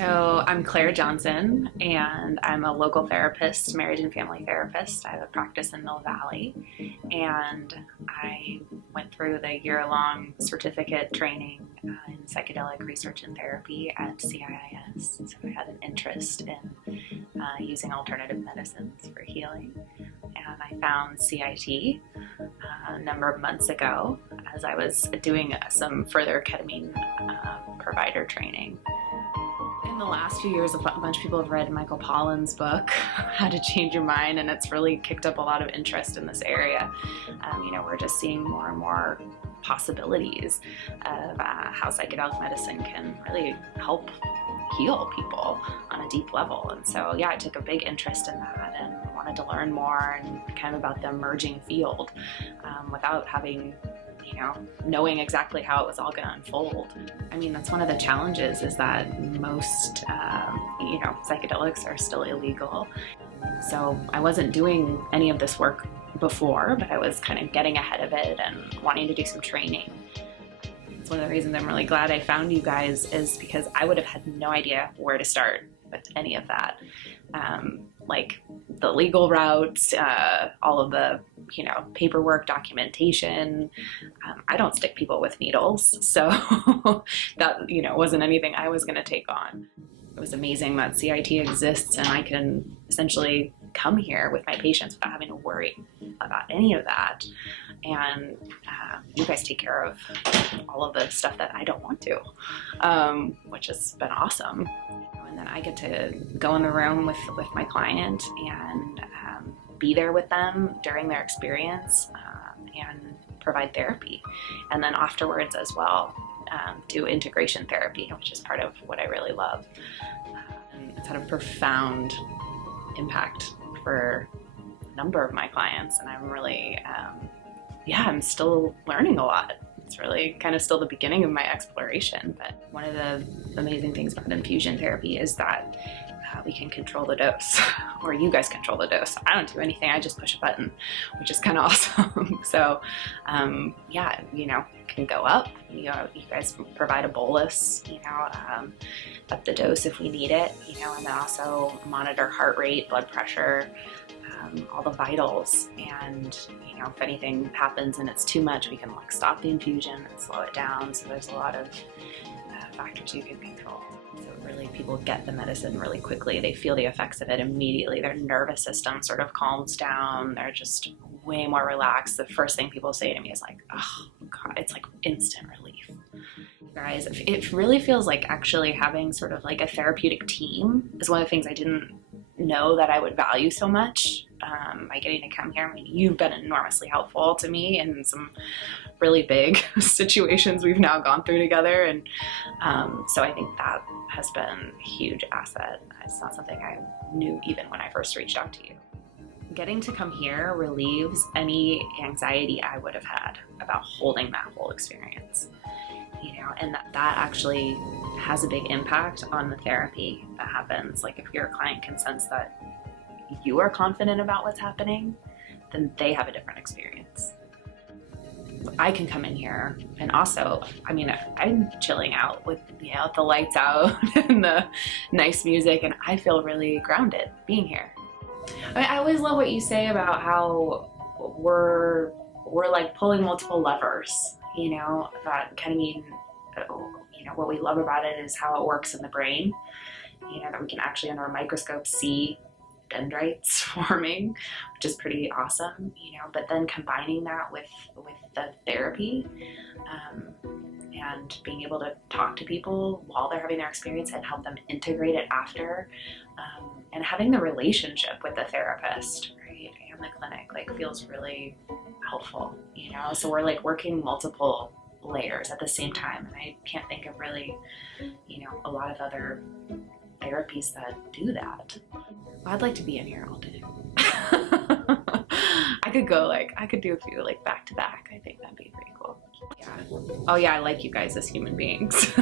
So I'm Claire Johnson, and I'm a local therapist, marriage and family therapist. I have a practice in Mill Valley, and I went through the year-long certificate training in psychedelic research and therapy at CIIS. So I had an interest in using alternative medicines for healing, and I found CIT a number of months ago as I was doing some further ketamine provider training. In the last few years, a bunch of people have read Michael Pollan's book, How to Change Your Mind, and it's really kicked up a lot of interest in this area. We're just seeing more and more possibilities of how psychedelic medicine can really help heal people on a deep level. And so, yeah, I took a big interest in that and wanted to learn more and kind of about the emerging field without having knowing exactly how it was all going to unfold. I mean, that's one of the challenges, is that most, psychedelics are still illegal. So I wasn't doing any of this work before, but I was kind of getting ahead of it and wanting to do some training. It's one of the reasons I'm really glad I found you guys, is because I would have had no idea where to start with any of that. Like the legal routes, all of the paperwork, documentation. I don't stick people with needles, so that wasn't anything I was going to take on. It was amazing that CIT exists, and I can essentially come here with my patients without having to worry about any of that. And you guys take care of all of the stuff that I don't want to, which has been awesome. And then I get to go in the room with my client and be there with them during their experience and provide therapy. And then afterwards as well, do integration therapy, which is part of what I really love. And it's had a profound impact for a number of my clients, and I'm really, I'm still learning a lot. It's really kind of still the beginning of my exploration. But one of the amazing things about infusion therapy is that we can control the dose, or you guys control the dose. I don't do anything, I just push a button, which is kind of awesome. So can go up. You guys provide a bolus, up the dose if we need it, and then also monitor heart rate, blood pressure, all the vitals. And if anything happens and it's too much, we can stop the infusion and slow it down. So there's a lot of factors you can control. So really, people get the medicine really quickly. They feel the effects of it immediately. Their nervous system sort of calms down. They're just way more relaxed. The first thing people say to me is oh God, it's like instant relief. Guys, it really feels like actually having sort of like a therapeutic team is one of the things I didn't know that I would value so much by getting to come here. I mean, you've been enormously helpful to me in some really big situations we've now gone through together, and so I think that has been a huge asset. It's not something I knew even when I first reached out to you. Getting to come here relieves any anxiety I would have had about holding that whole experience, and that actually has a big impact on the therapy that happens. Like, if your client can sense that you are confident about what's happening, then they have a different experience. I can come in here and also, I'm chilling out with the lights out and the nice music, and I feel really grounded being here. I always love what you say about how we're like pulling multiple levers, that ketamine, what we love about it is how it works in the brain, that we can actually under a microscope see dendrites forming, which is pretty awesome, but then combining that with the therapy, and being able to talk to people while they're having their experience and help them integrate it after, and having the relationship with the therapist, right, and the clinic, feels really helpful, so we're working multiple layers at the same time, and I can't think of really, a lot of other therapies that do that. I'd like to be in here all day. I could do a few back to back. I think that'd be pretty cool. Yeah. Oh yeah, I like you guys as human beings.